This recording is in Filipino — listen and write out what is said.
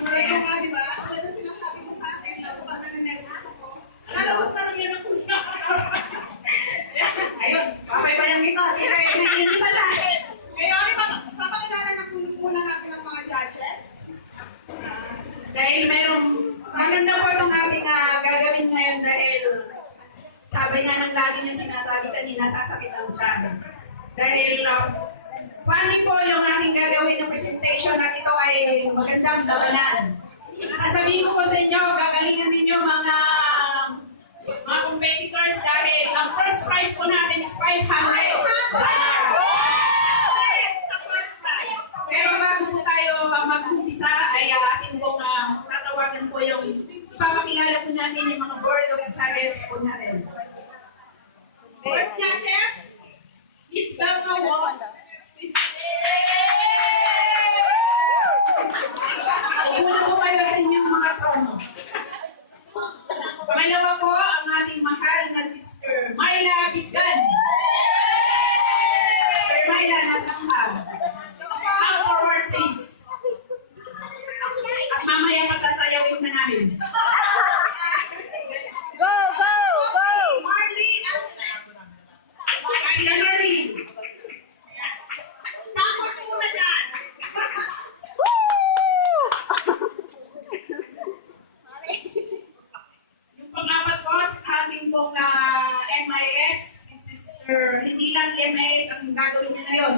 Ito nga, di ba? Kaya na sinasabi mo sa akin, kapag naninervous ako, lalabas na lang yan ang pusa. Ayun, papay pa yung ito. Hindi pala. Ngayon, papakilala na muna natin ang mga judges. Dahil mayroong maganda po itong ating gagawin ngayon dahil sabi nga ng lagi niyang sinasabi kanina, sasakit ang tiyan. Dahil funny po yung ating gagawin ng presentation at ito ay magandang labanan. Sasabihin ko po sa inyo, gagalingan ninyo mga competitors dahil ang first prize po natin is 500. Pero bago po tayo mag-umpisa ay ating pong tatawagan po yung ipapakilala po natin yung mga board of judges po natin. First judges, Miss Belka Wong. Una po kayo sa inyong mga trono. Pangalawa po ang ating mahal na Sister Myla Bigdan. Sister Myla, nasaan ka? Come forward, please. At mamaya pasasayawin na namin. Go, go, go! Marley and Sila Marley. tapos muna dyan. Yung pang-apat po, sa ating pong MIS, si Sister, hindi lang MIS ang gagawin niya ngayon.